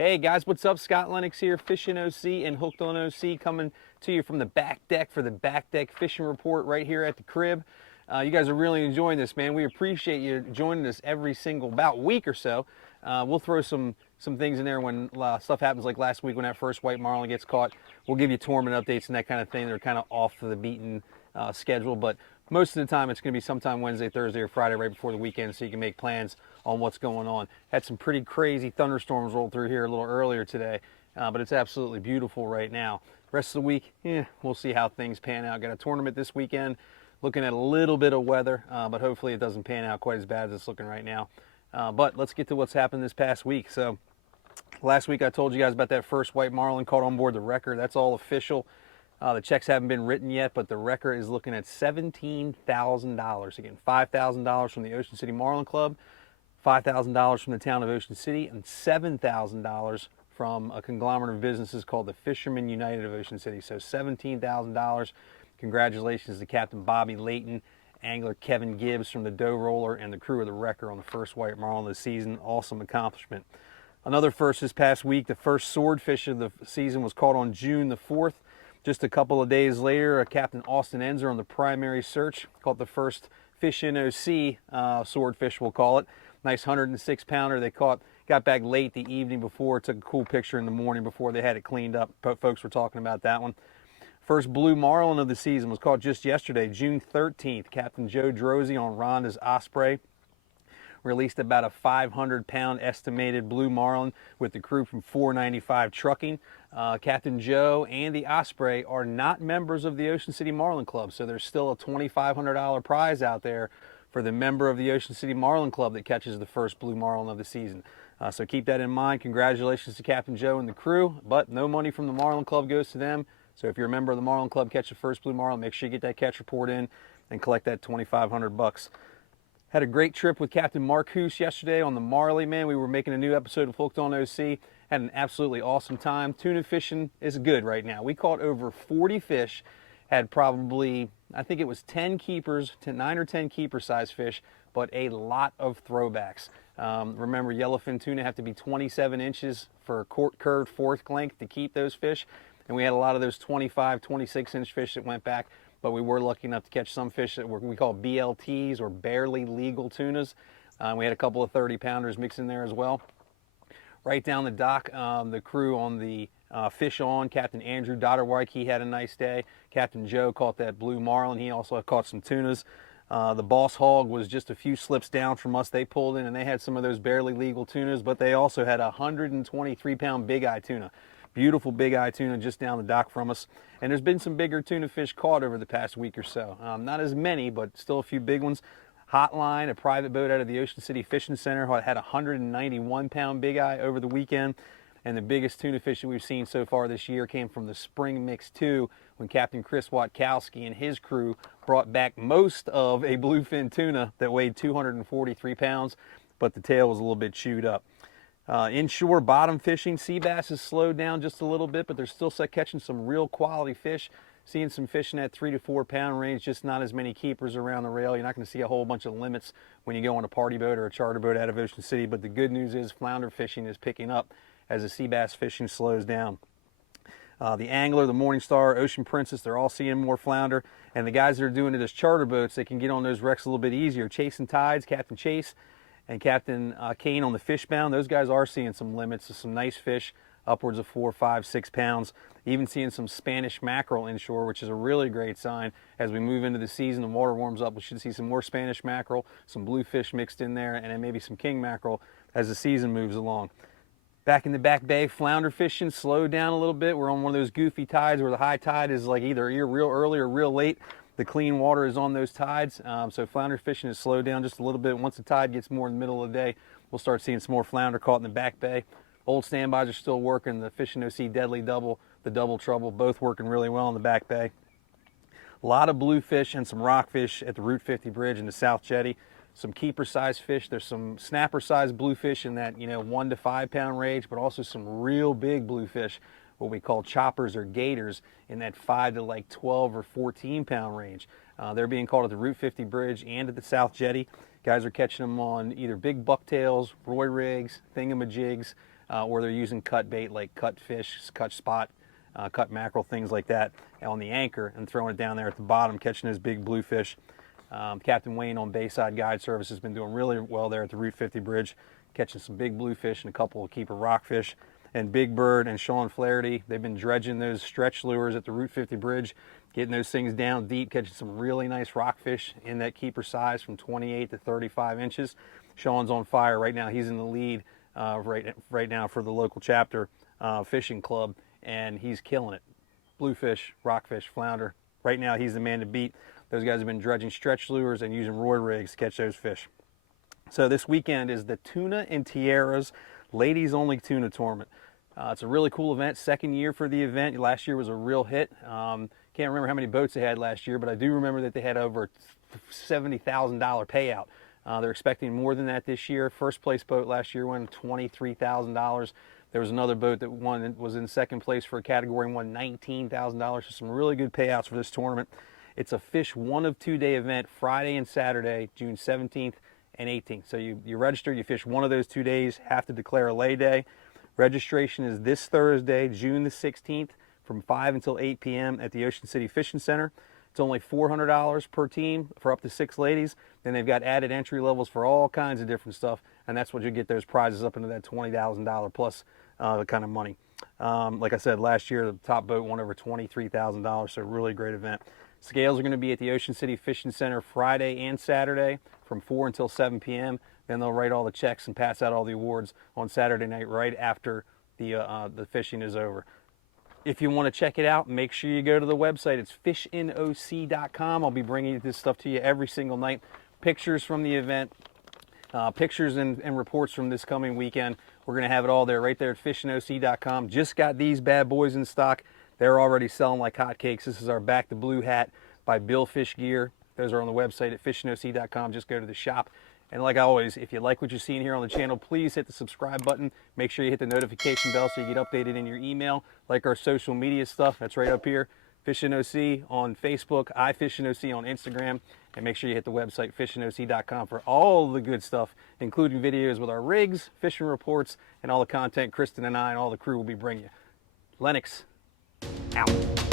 Hey guys, what's up? Scott Lennox here, Fishing OC and Hooked on OC, coming to you from the back deck for the back deck fishing report right here at the crib. You guys are really enjoying this, man. We appreciate you joining us every single about week or so. We'll throw some things in there when stuff happens, like last week when that first white marlin gets caught. We'll give you tournament updates and that kind of thing. They're kind of off the beaten schedule, but most of the time it's going to be sometime Wednesday, Thursday, or Friday right before the weekend, so you can make plans on what's going on. Had some pretty crazy thunderstorms roll through here a little earlier today, but it's absolutely beautiful right now. Rest of the week, we'll see how things pan out. Got a tournament this weekend, looking at a little bit of weather, but hopefully it doesn't pan out quite as bad as it's looking right now. But let's get to what's happened this past week. So last week I told you guys about that first white marlin caught on board the wrecker. That's all official. The checks haven't been written yet, but the wrecker is looking at $17,000. Again, $5,000 from the Ocean City Marlin Club, $5,000 from the town of Ocean City, and $7,000 from a conglomerate of businesses called the Fishermen United of Ocean City. So $17,000. Congratulations to Captain Bobby Layton, angler Kevin Gibbs from the Dough Roller, and the crew of the wrecker on the first white marlin of the season. Awesome accomplishment. Another first this past week, the first swordfish of the season was caught on June the 4th. Just a couple of days later, Captain Austin Enzer on the primary search caught the first fish in OC, swordfish we'll call it. Nice 106 pounder they caught. Got back late the evening before, took a cool picture in the morning before they had it cleaned up. Folks were talking about that one. First blue marlin of the season was caught just yesterday, June 13th. Captain Joe Drosy on Rhonda's Osprey released about a 500-pound estimated blue marlin with the crew from 495 Trucking. Captain Joe and the Osprey are not members of the Ocean City Marlin Club, so there's still a $2,500 prize out there for the member of the Ocean City Marlin Club that catches the first blue marlin of the season. So keep that in mind. Congratulations to Captain Joe and the crew, but no money from the Marlin Club goes to them. So if you're a member of the Marlin Club, catch the first blue marlin, make sure you get that catch report in and collect that $2,500. Had a great trip with Captain Mark Hoos yesterday on the Marlin, man. We were making a new episode of Hooked on OC. Had an absolutely awesome time. Tuna fishing is good right now. We caught over 40 fish, had probably, I think it was 10 keepers, 9 or 10 keeper size fish, but a lot of throwbacks. Remember, yellowfin tuna have to be 27 inches for a curved fork length to keep those fish. And we had a lot of those 25, 26 inch fish that went back. But we were lucky enough to catch some fish that we call BLTs, or barely legal tunas. We had a couple of 30-pounders mixed in there as well. Right down the dock, the crew on the Fish On, Captain Andrew Dotterwyk, he had a nice day. Captain Joe caught that blue marlin. He also caught some tunas. The Boss Hog was just a few slips down from us. They pulled in and they had some of those barely legal tunas, but they also had a 123-pound big eye tuna. Beautiful big eye tuna just down the dock from us. And there's been some bigger tuna fish caught over the past week or so. Not as many, but still a few big ones. Hotline, a private boat out of the Ocean City Fishing Center, had a 191-pound big eye over the weekend. And the biggest tuna fish that we've seen so far this year came from the Spring Mix 2 when Captain Chris Watkowski and his crew brought back most of a bluefin tuna that weighed 243 pounds, but the tail was a little bit chewed up. Inshore bottom fishing, sea bass has slowed down just a little bit, but they're still catching some real quality fish. Seeing some fish in that 3 to 4 pound range, just not as many keepers around the rail. You're not going to see a whole bunch of limits when you go on a party boat or a charter boat out of Ocean City, but the good news is flounder fishing is picking up as the sea bass fishing slows down. The Angler, the Morning Star, Ocean Princess, they're all seeing more flounder. And the guys that are doing it as charter boats, they can get on those wrecks a little bit easier. Chasing Tides, Captain Chase and Captain Kane on the Fishbound, those guys are seeing some limits of some nice fish, upwards of 4, 5, 6 pounds. Even seeing some Spanish mackerel inshore, which is a really great sign. As we move into the season, the water warms up, we should see some more Spanish mackerel, some bluefish mixed in there, and then maybe some king mackerel as the season moves along. Back in the back bay, flounder fishing slowed down a little bit. We're on one of those goofy tides where the high tide is like either real early or real late. The clean water is on those tides, so flounder fishing has slowed down just a little bit. Once the tide gets more in the middle of the day, we'll start seeing some more flounder caught in the back bay. Old standbys are still working. The Fishing OC Deadly Double, the Double Trouble, both working really well in the back bay. A lot of bluefish and some rockfish at the Route 50 Bridge in the South Jetty. Some keeper size fish. There's some snapper size bluefish in that 1 to 5 pound range, but also some real big bluefish, what we call choppers or gators, in that 5 to like 12 or 14 pound range. They're being caught at the Route 50 Bridge and at the South Jetty. Guys are catching them on either big bucktails, Roy rigs, thingamajigs, or they're using cut bait like cut fish, cut spot, cut mackerel, things like that on the anchor and throwing it down there at the bottom, catching those big bluefish. Captain Wayne on Bayside Guide Service has been doing really well there at the Route 50 bridge, catching some big bluefish and a couple of keeper rockfish. And Big Bird and Sean Flaherty, they've been dredging those stretch lures at the Route 50 bridge, getting those things down deep, catching some really nice rockfish in that keeper size from 28 to 35 inches. Sean's on fire right now. He's in the lead right now for the local chapter fishing club, and he's killing it. Bluefish, rockfish, flounder. Right now, he's the man to beat. Those guys have been dredging stretch lures and using rod rigs to catch those fish. So this weekend is the Tuna and Tiaras Ladies Only Tuna Tournament. It's a really cool event. Second year for the event. Last year was a real hit. Can't remember how many boats they had last year, but I do remember that they had over $70,000 payout. They're expecting more than that this year. First place boat last year won $23,000. There was another boat that was in second place for a category and won $19,000. So some really good payouts for this tournament. It's a fish 1 of 2 day event, Friday and Saturday, June 17th and 18th. So you register, you fish one of those 2 days, have to declare a lay day. Registration is this Thursday, June the 16th, from 5 until 8 p.m. at the Ocean City Fishing Center. It's only $400 per team for up to 6 ladies. Then they've got added entry levels for all kinds of different stuff, and that's what you get those prizes up into that $20,000 plus kind of money. Like I said, last year the top boat won over $23,000, so really great event. Scales are going to be at the Ocean City Fishing Center Friday and Saturday from 4 until 7 p.m. Then they'll write all the checks and pass out all the awards on Saturday night right after the fishing is over. If you want to check it out, make sure you go to the website. It's fishinoc.com. I'll be bringing this stuff to you every single night. Pictures from the event, pictures and reports from this coming weekend. We're going to have it all there right there at fishinoc.com. Just got these bad boys in stock. They're already selling like hotcakes. This is our Back to Blue hat by Bill Fish Gear. Those are on the website at fishinoc.com. Just go to the shop. And like always, if you like what you're seeing here on the channel, please hit the subscribe button. Make sure you hit the notification bell so you get updated in your email. Like our social media stuff, that's right up here. FishingOC on Facebook, iFishingOC on Instagram. And make sure you hit the website, fishinoc.com, for all the good stuff, including videos with our rigs, fishing reports, and all the content Kristen and I and all the crew will be bringing you. Lennox, out.